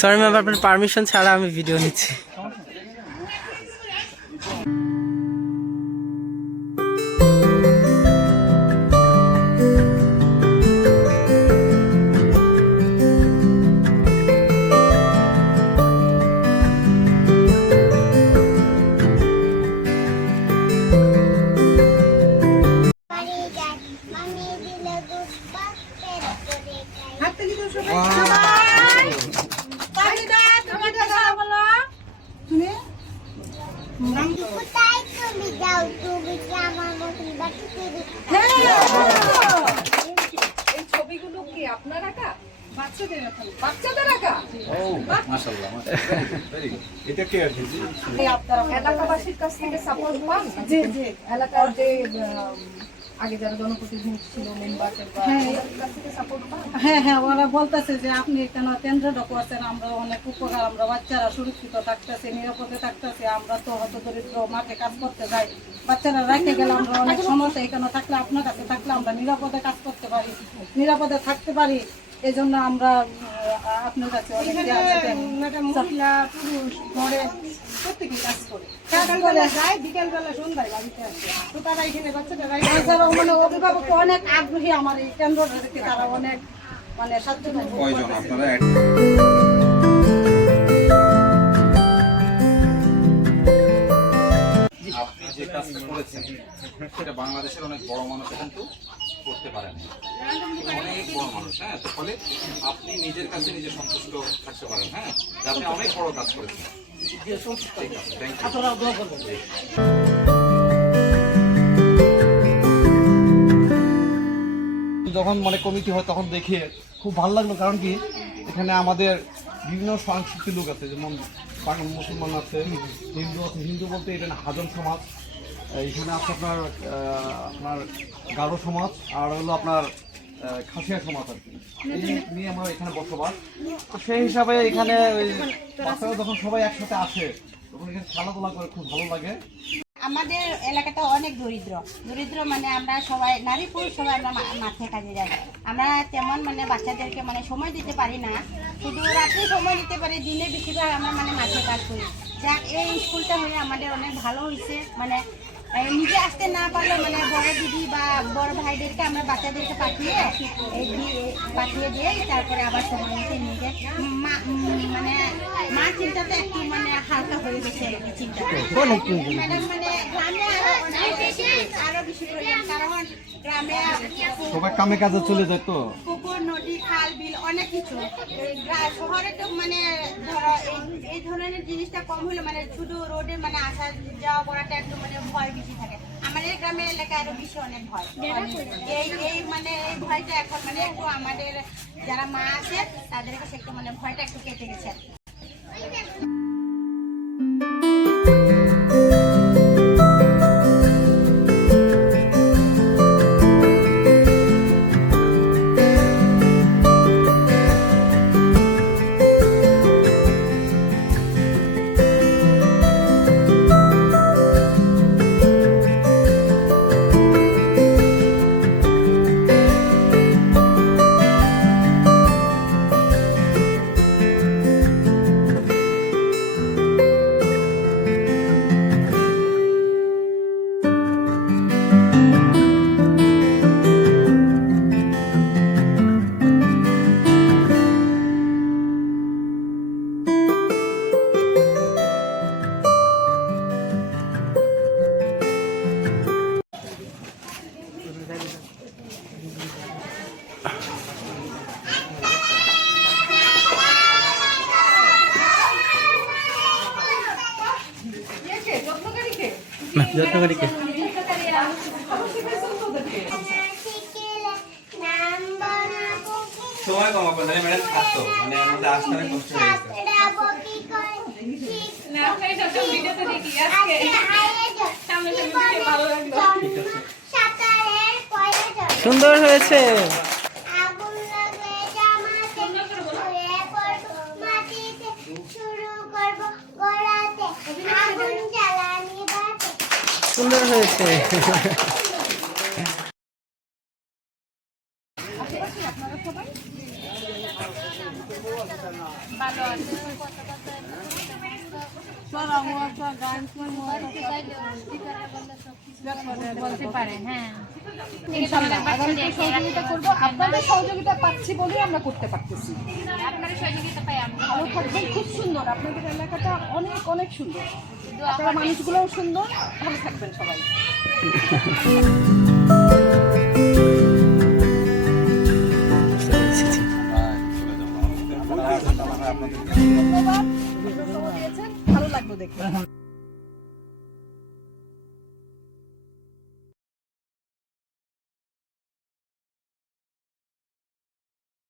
Sorry ma'am, আপনার permission ছাড়া আমি ভিডিও নিচ্ছি। এই ছবিগুলো কি আপনার আঁকা? বাচ্চাদের আঁকা? বাচ্চাদের আঁকা? ও মাশাআল্লাহ, এটা কে আঁকিয়েছে? আপনারা এলাকাবাসীর কাছ থেকে সাপোর্ট পান? জি জি, এলাকার যে আগে যারা জনপ্রতিনিধি ছিল, মেম্বার কাছ থেকে সাপোর্ট পান? হ্যাঁ হ্যাঁ, ওরা বলতেছে যে আপনি কেন কেন্দ্রটা করছেন, আমরা অনেক উপকার, আমরা বাচ্চারা সুরক্ষিত থাকতেছি, নিরাপদে থাকতেছি। আমরা তো হত দরিদ্র মাঠে কাজ করতে যাই, বাচ্চারা রেখে গেলে আমরা অনেক সমস্যা। এখানে থাকলে, আপনার কাছে থাকলে আমরা নিরাপদে কাজ করতে পারি, নিরাপদে থাকতে পারি। এই জন্য আমরা আপনার কাছে অনেক মহিলা পুরুষ ঘরে প্রত্যেকেই কাজ করে, যায় বিকেলবেলা সন্ধ্যায় বাড়িতে আসে, তো তারা এখানে বাচ্চারা মানে অভিভাবক অনেক আগ্রহী আমার এই কেন্দ্রটা দেখে, তারা অনেক মানে স্বাচ্ছন্দ্য বোধ কয়জন করতেছে। আপনারা? আপনি যে কাজটা করেছেন সেটা বাংলাদেশের অনেক বড় মানুষ কিন্তু করতে পারেন, অনেক বড় মানুষ। হ্যাঁ, তো ফলে আপনি নিজের কাছে নিজে সন্তুষ্ট থাকতে পারেন। হ্যাঁ, যে আপনি অনেক বড় কাজ করেছেন। ঠিক আছে, থ্যাংক ইউ। যখন মানে কমিটি হয় তখন দেখে খুব ভালো লাগলো, কারণ কি এখানে আমাদের বিভিন্ন সংস্কৃতির লোক আছে, যেমন মুসলমান আছে, হিন্দু আছে। হিন্দু বলতে এটা হাজং সমাজ, এখানে আছে আপনার আপনার গারো সমাজ, আর হলো আপনার খাসিয়া সমাজ আর কি। এই নিয়ে আমরা এখানে বসবাস। তো সেই হিসাবে এখানে বাচ্চারা যখন সবাই একসাথে আসে তখন এখানে খেলাধুলা করে খুব ভালো লাগে। আমাদের এলাকাটা অনেক দরিদ্র মানে আমরা সবাই নারী পুরুষ সবাই আমরা মাঠে কাজে যাই। আমরা তেমন মানে বাচ্চাদেরকে মানে সময় দিতে পারি না, শুধু রাত্রে সময় দিতে পারি, দিনে বেশিরভাগ আমরা মানে মাঠে কাজ করি। যাক, এই স্কুলটা হয়ে আমাদের অনেক ভালো হয়েছে। মানে নিজে আসতে না পারলে মানে বড় দিদি বা বড় ভাইদেরকে আমরা বাচ্চাদেরকে পাঠিয়ে দিয়ে তারপরে আবার সময় মতো নিজে মানে মা চিন্তাটা একটু মানে হালকা হয়ে গেছে আর কি চিন্তা। ম্যাডাম মানে গ্রামে আরো বেশি প্রয়োজন, কারণ গ্রামে সবাই কামে কাজে চলে যায়, তো পুকুর, নদী, খাল, বিল অনেক কিছু। শহরে তো মানে ধরো এই ধরনের জিনিসটা কম হলে মানে শুধু রোডে মানে আসা যাওয়া করাটা একটু মানে ভয় বেশি থাকে। আমাদের গ্রামের এলাকায় আরো বেশি অনেক ভয়। এই মানে এই ভয়টা এখন মানে একটু আমাদের যারা মা আছে তাদের কাছে একটু মানে ভয়টা একটু কেটে গেছে। যত্নকারীকে সময় কম আপনাদের ম্যাডাম থাকতো, মানে আমাদের আসতে অনেক কষ্ট হয়ে গেছে। সুন্দর হয়েছে। সুন্দর হয়েছে। ভালো আছে। বলতে পারে, হ্যাঁ। ইনশাআল্লাহ আগামীতে সহযোগিতা করবো, আপনাদের সহযোগিতা পাচ্ছি বলেই আমরা করতে পারতেছি। আপনার সহযোগিতা পাই আমরা। ভালো থাকবেন, খুব সুন্দর আপনাদের এলাকাটা, অনেক অনেক সুন্দর, আপনারা মানুষগুলোও সুন্দর, ভালো থাকবেন সবাই। ধন্যবাদ, আপনারা সময় দিয়েছেন, ভালো লাগলো দেখে।